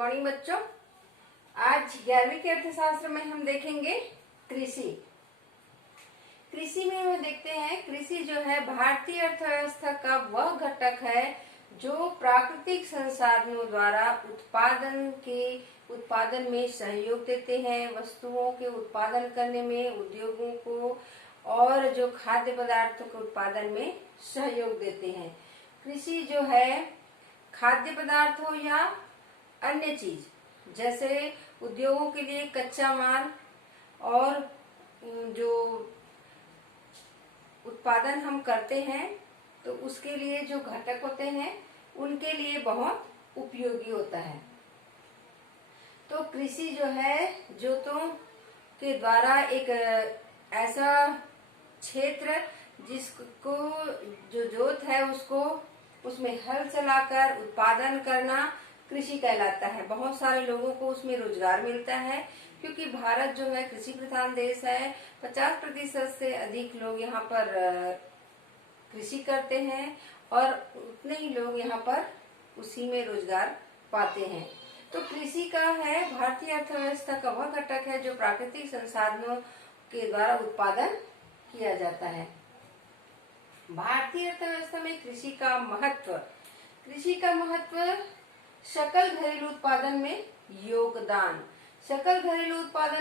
Morning बच्चों। आज 11वीं के अर्थशास्त्र में हम देखेंगे कृषि। कृषि में हम देखते हैं कृषि जो है भारतीय अर्थव्यवस्था का वह घटक है जो प्राकृतिक संसाधनों द्वारा उत्पादन में सहयोग देते हैं, वस्तुओं के उत्पादन करने में उद्योगों को और जो खाद्य पदार्थों के उत्पादन में सहयोग देते हैं। कृषि जो है खाद्य पदार्थ हो या अन्य चीज, जैसे उद्योगों के लिए कच्चा माल और जो उत्पादन हम करते हैं तो उसके लिए जो घटक होते हैं उनके लिए बहुत उपयोगी होता है। तो कृषि जो है जोतों के द्वारा एक ऐसा क्षेत्र जिसको जो जोत है उसको उसमें हल चलाकर उत्पादन करना कृषि कहलाता है। बहुत सारे लोगों को उसमें रोजगार मिलता है क्योंकि भारत जो है कृषि प्रधान देश है। 50% से अधिक लोग यहाँ पर कृषि करते हैं और उतने ही लोग यहाँ पर उसी में रोजगार पाते हैं। तो कृषि का है भारतीय अर्थव्यवस्था का वह घटक है जो प्राकृतिक संसाधनों के द्वारा उत्पादन किया जाता है। भारतीय अर्थव्यवस्था में कृषि का महत्व सकल घरेलू उत्पादन में योगदान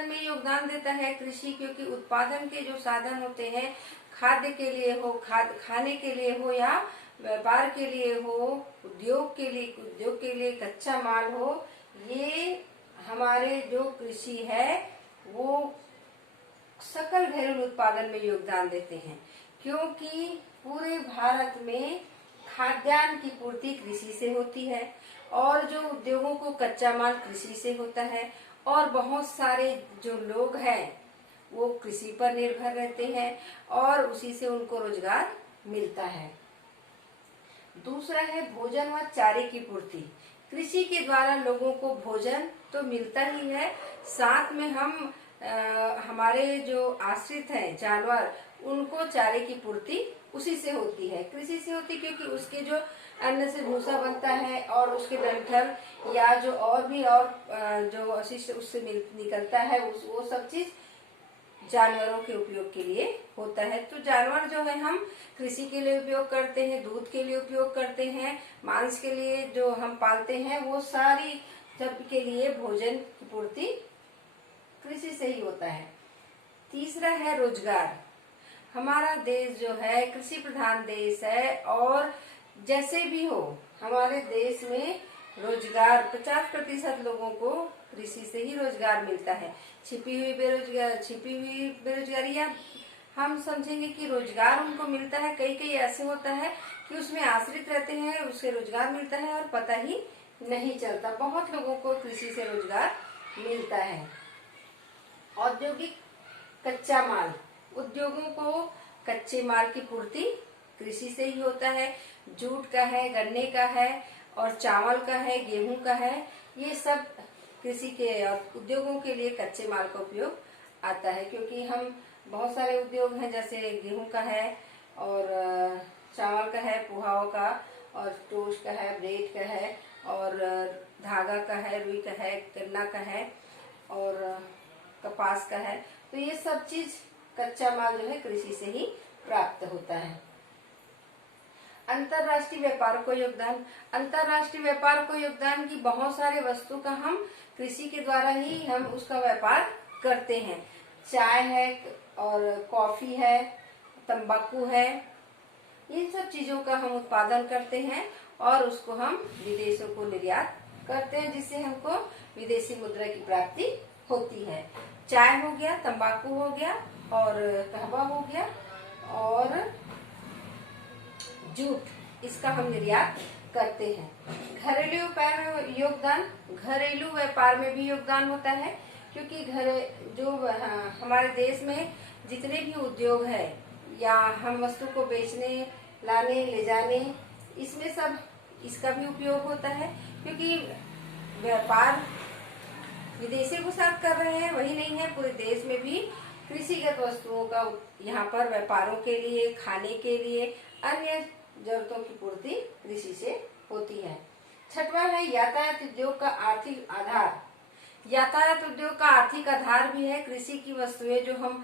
में योगदान देता है कृषि, क्योंकि उत्पादन के जो साधन होते हैं खाद्य के लिए हो, खाने के लिए हो या व्यापार के लिए हो, उद्योग के लिए कच्चा माल हो, ये हमारे जो कृषि है वो सकल घरेलू उत्पादन में योगदान देते हैं। क्योंकि पूरे भारत में खाद्यान्न की पूर्ति कृषि से होती है और जो उद्योगों को कच्चा माल कृषि से होता है और बहुत सारे जो लोग हैं वो कृषि पर निर्भर रहते हैं और उसी से उनको रोजगार मिलता है। दूसरा है भोजन व चारे की पूर्ति। कृषि के द्वारा लोगों को भोजन तो मिलता ही है, साथ में हम हमारे जो आश्रित हैं जानवर उनको चारे की पूर्ति उसी से होती है, कृषि से होती है, क्योंकि उसके जो अन्न से भूसा बनता है और उसके डंठल या जो और भी जो अवशिष्ट उससे निकलता है वो सब चीज जानवरों के उपयोग के लिए होता है। तो जानवर जो है हम कृषि के लिए उपयोग करते हैं, दूध के लिए उपयोग करते हैं, मांस के लिए जो हम पालते हैं वो सारी सब के लिए भोजन की पूर्ति कृषि से ही होता है। तीसरा है रोजगार। हमारा देश जो है कृषि प्रधान देश है और जैसे भी हो हमारे देश में रोजगार 50% लोगों को कृषि से ही रोजगार मिलता है। छिपी हुई बेरोजगारी या हम समझेंगे कि रोजगार उनको मिलता है, कई ऐसे होता है कि उसमें आश्रित रहते हैं, उससे रोजगार मिलता है और पता ही नहीं चलता। बहुत लोगों को कृषि से रोजगार मिलता है। औद्योगिक कच्चा माल, उद्योगों को कच्चे माल की पूर्ति कृषि से ही होता है। जूट का है, गन्ने का है और चावल का है, गेहूं का है, ये सब कृषि के उद्योगों के लिए कच्चे माल का उपयोग आता है। क्योंकि हम बहुत सारे उद्योग हैं, जैसे गेहूं का है और चावल का है, पोहाओं का और टोस्ट का है, ब्रेड का है और धागा का है, रुई का है, गन्ना का है और कपास का है। तो ये सब चीज कच्चा माल जो है कृषि से ही प्राप्त होता है। अंतरराष्ट्रीय व्यापार को योगदान की बहुत सारे वस्तु का हम कृषि के द्वारा ही हम उसका व्यापार करते हैं। चाय है और कॉफी है, तंबाकू है, इन सब चीजों का हम उत्पादन करते हैं और उसको हम विदेशों को निर्यात करते हैं, जिससे हमको विदेशी मुद्रा की प्राप्ति होती है। चाय हो गया, तंबाकू हो गया और कहवा हो गया और जूट, इसका हम निर्यात करते हैं। घरेलू व्यापार में भी योगदान होता है, क्योंकि हमारे देश में जितने भी उद्योग है या हम वस्तु को बेचने, लाने, ले जाने, इसमें सब इसका भी उपयोग होता है। क्योंकि व्यापार विदेशी के साथ कर रहे हैं वही नहीं है, पूरे देश में भी कृषिगत वस्तुओं का यहाँ पर व्यापारों के लिए, खाने के लिए, अन्य जरूरतों की पूर्ति कृषि से होती है। छठवां है यातायात उद्योग का आर्थिक आधार। यातायात उद्योग का आर्थिक आधार भी है। कृषि की वस्तुएं जो हम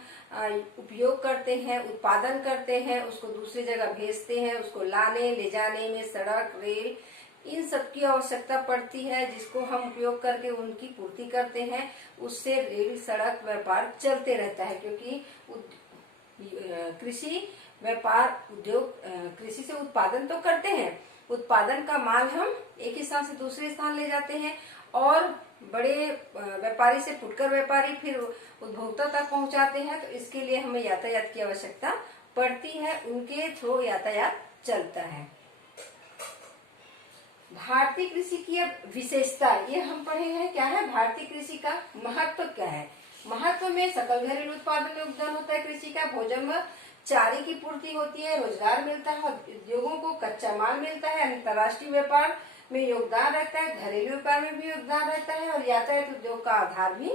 उपयोग करते हैं, उत्पादन करते हैं, उसको दूसरी जगह भेजते हैं, उसको लाने ले जाने में सड़क, रेल, इन सब की आवश्यकता पड़ती है, जिसको हम उपयोग करके उनकी पूर्ति करते हैं। उससे रेल, सड़क, व्यापार चलते रहता है, क्योंकि कृषि व्यापार उद्योग कृषि से उत्पादन तो करते हैं, उत्पादन का माल हम एक स्थान से दूसरे स्थान ले जाते हैं और बड़े व्यापारी से फुटकर व्यापारी फिर उपभोक्ता तक पहुंचाते हैं। तो इसके लिए हमें यातायात की आवश्यकता पड़ती है, उनके थ्रू यातायात चलता है। भारतीय कृषि की अब विशेषता ये हम पढ़े हैं। क्या है भारतीय कृषि का महत्व? क्या है महत्व? में सकल घरेलू उत्पादन में योगदान होता है कृषि का, भोजन में चारे की पूर्ति होती है, रोजगार मिलता है, उद्योगों को कच्चा माल मिलता है, अंतर्राष्ट्रीय व्यापार में योगदान रहता है, घरेलू व्यापार में भी योगदान रहता है और यातायात उद्योग का आधार भी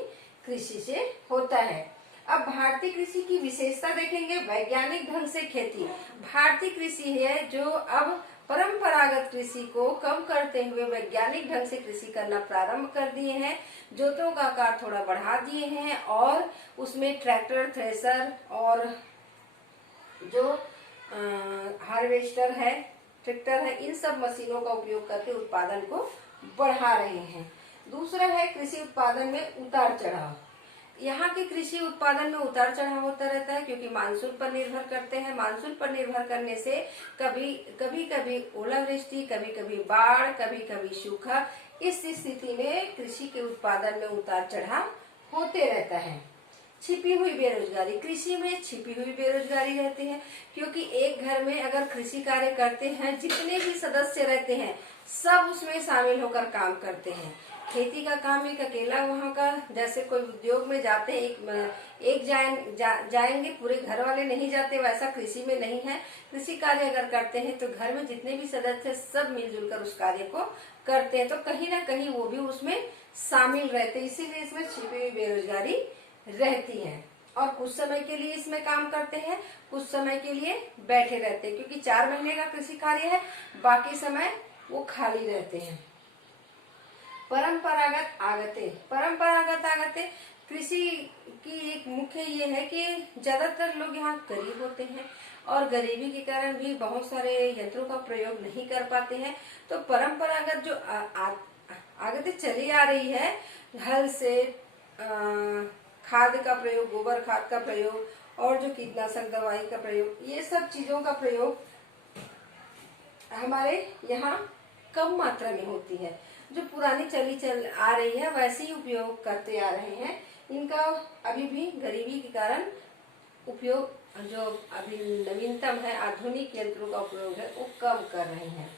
कृषि से होता है। अब भारतीय कृषि की विशेषता देखेंगे। वैज्ञानिक ढंग से खेती। भारतीय कृषि है जो अब परंपरागत कृषि को कम करते हुए वैज्ञानिक ढंग से कृषि करना प्रारंभ कर दिए हैं। जोतों का आकार थोड़ा बढ़ा दिए हैं और उसमें ट्रैक्टर, थ्रेसर और जो हार्वेस्टर है, ट्रैक्टर है, इन सब मशीनों का उपयोग करके उत्पादन को बढ़ा रहे हैं। दूसरा है कृषि उत्पादन में उतार चढ़ाव। यहाँ के कृषि उत्पादन में उतार चढ़ाव होता रहता है, क्योंकि मानसून पर निर्भर करते हैं। मानसून पर निर्भर करने से कभी कभी ओलावृष्टि, कभी कभी बाढ़, कभी कभी सूखा, इस स्थिति में कृषि के उत्पादन में उतार चढ़ाव होते रहता है। छिपी हुई बेरोजगारी। कृषि में छिपी हुई बेरोजगारी रहती है, क्योंकि एक घर में अगर कृषि कार्य करते हैं, जितने भी सदस्य रहते हैं सब उसमें शामिल होकर काम करते हैं। खेती का काम एक अकेला वहाँ का, जैसे कोई उद्योग में जाते एक जाएंगे, पूरे घर वाले नहीं जाते, वैसा कृषि में नहीं है। कृषि कार्य अगर करते हैं तो घर में जितने भी सदस्य सब मिलजुल कर उस कार्य को करते हैं, तो कहीं ना कहीं वो भी उसमें शामिल रहते हैं। इसीलिए इसमें छिपी हुई बेरोजगारी रहती है। और कुछ समय के लिए इसमें काम करते हैं, कुछ समय के लिए बैठे रहते हैं, क्योंकि 4 महीने का कृषि कार्य है, बाकी समय वो खाली रहते हैं। परंपरागत आगते। परंपरागत आगते कृषि की एक मुख्य ये है कि ज्यादातर लोग यहाँ गरीब होते हैं और गरीबी के कारण भी बहुत सारे यंत्रों का प्रयोग नहीं कर पाते हैं। तो परंपरागत जो आगते चली आ रही है, हल से खाद का प्रयोग, गोबर खाद का प्रयोग और जो कीटनाशक दवाई का प्रयोग, ये सब चीजों का प्रयोग हमारे यहाँ कम मात्रा में होती है। जो पुरानी चल आ रही है वैसे ही उपयोग करते आ रहे हैं। इनका अभी भी गरीबी के कारण उपयोग जो अभी नवीनतम है, आधुनिक यंत्रों का उपयोग है, वो कम कर रहे हैं।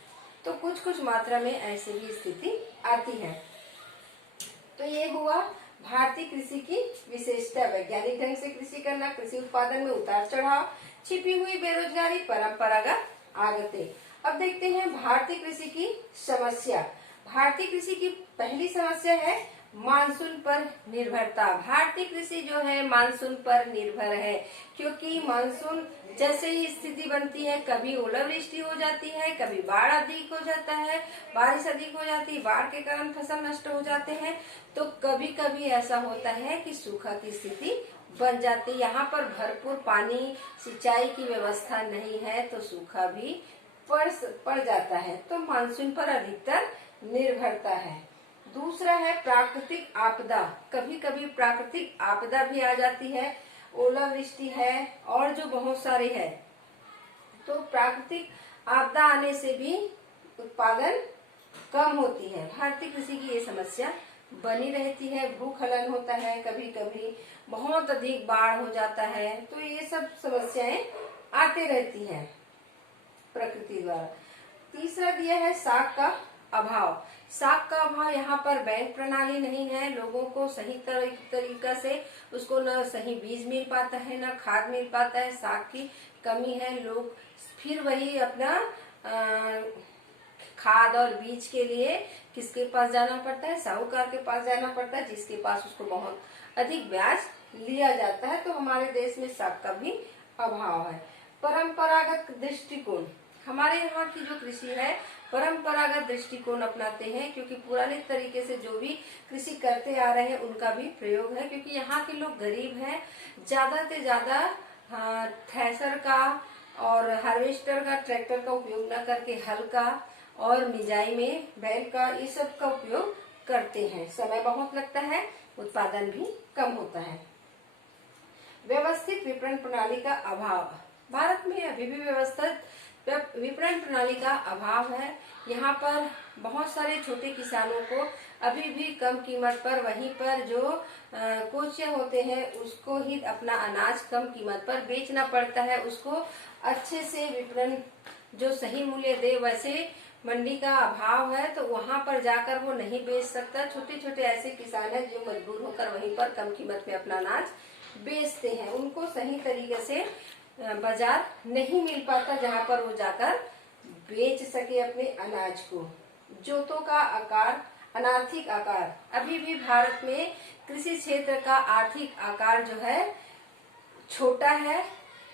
तो कुछ मात्रा में ऐसी भी स्थिति आती है। तो ये हुआ भारतीय कृषि की विशेषता। वैज्ञानिक ढंग से कृषि करना, कृषि उत्पादन में उतार चढ़ाव, छिपी हुई बेरोजगारी, परंपरागत आगते। अब देखते हैं भारतीय कृषि की समस्या। भारतीय कृषि की पहली समस्या है मानसून पर निर्भरता। भारतीय कृषि जो है मानसून पर निर्भर है, क्योंकि मानसून जैसे ही स्थिति बनती है, कभी ओलावृष्टि हो जाती है, कभी बाढ़ अधिक हो जाता है, बारिश अधिक हो जाती है, बाढ़ के कारण फसल नष्ट हो जाते हैं, तो कभी कभी ऐसा होता है कि सूखा की स्थिति बन जाती है। यहाँ पर भरपूर पानी, सिंचाई की व्यवस्था नहीं है तो सूखा भी पड़ जाता है। तो मानसून पर अधिकतर निर्भरता है। दूसरा है प्राकृतिक आपदा। कभी कभी प्राकृतिक आपदा भी आ जाती है, ओलावृष्टि है और जो बहुत सारे है, तो प्राकृतिक आपदा आने से भी उत्पादन कम होती है। भारतीय कृषि की ये समस्या बनी रहती है। भूखलन होता है, कभी कभी बहुत अधिक बाढ़ हो जाता है, तो ये सब समस्याएं आते रहती है प्रकृति द्वारा। तीसरा दिया है साख का अभाव। साख का अभाव, यहाँ पर बैंक प्रणाली नहीं है, लोगों को सही तरीका से उसको न सही बीज मिल पाता है, न खाद मिल पाता है, साख की कमी है। लोग फिर वही अपना खाद और बीज के लिए किसके पास जाना पड़ता है? साहूकार के पास जाना पड़ता है, जिसके पास उसको बहुत अधिक ब्याज लिया जाता है। तो हमारे देश में साख का भी अभाव है। परंपरागत दृष्टिकोण। हमारे यहाँ की जो कृषि है परंपरागत दृष्टिकोण अपनाते हैं, क्योंकि पुराने तरीके से जो भी कृषि करते आ रहे हैं उनका भी प्रयोग है। क्योंकि यहाँ के लोग गरीब हैं, ज्यादा से ज्यादा थ्रेशर का और हार्वेस्टर का, ट्रैक्टर का उपयोग न करके हल का और मिजाई में बैल का, ये सब का उपयोग करते हैं। समय बहुत लगता है, उत्पादन भी कम होता है। व्यवस्थित विपणन प्रणाली का अभाव। भारत में अभी भी व्यवस्थित विपणन प्रणाली का अभाव है। यहाँ पर बहुत सारे छोटे किसानों को अभी भी कम कीमत पर, वहीं पर जो कोचिया होते हैं उसको ही अपना अनाज कम कीमत पर बेचना पड़ता है। उसको अच्छे से विपणन जो सही मूल्य दे, वैसे मंडी का अभाव है तो वहां पर जाकर वो नहीं बेच सकता। छोटे छोटे ऐसे किसान हैं जो मजबूर होकर वहीं पर कम कीमत में अपना अनाज बेचते हैं। उनको सही तरीके से बाजार नहीं मिल पाता जहां पर वो जाकर बेच सके अपने अनाज को। जोतों का आकार, अनार्थिक आकार। अभी भी भारत में कृषि क्षेत्र का आर्थिक आकार जो है छोटा है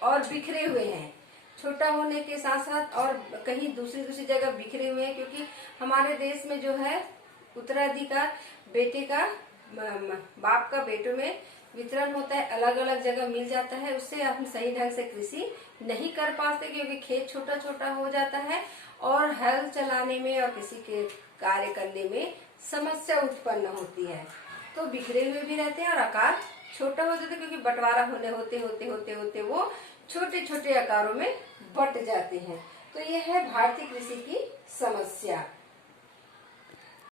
और बिखरे हुए हैं। छोटा होने के साथ साथ और कहीं दूसरी जगह बिखरे हुए हैं, क्योंकि हमारे देश में जो है उत्तराधिकार बेटे का, बाप का बेटों में वितरण होता है, अलग अलग जगह मिल जाता है। उससे हम सही ढंग से कृषि नहीं कर पाते, क्योंकि खेत छोटा छोटा हो जाता है और हल चलाने में और किसी के कार्य करने में समस्या उत्पन्न होती है। तो बिखरे हुए भी रहते हैं और आकार छोटा हो जाता है, क्योंकि बंटवारा होते वो छोटे छोटे आकारों में बट जाते हैं। तो यह है भारतीय कृषि की समस्या।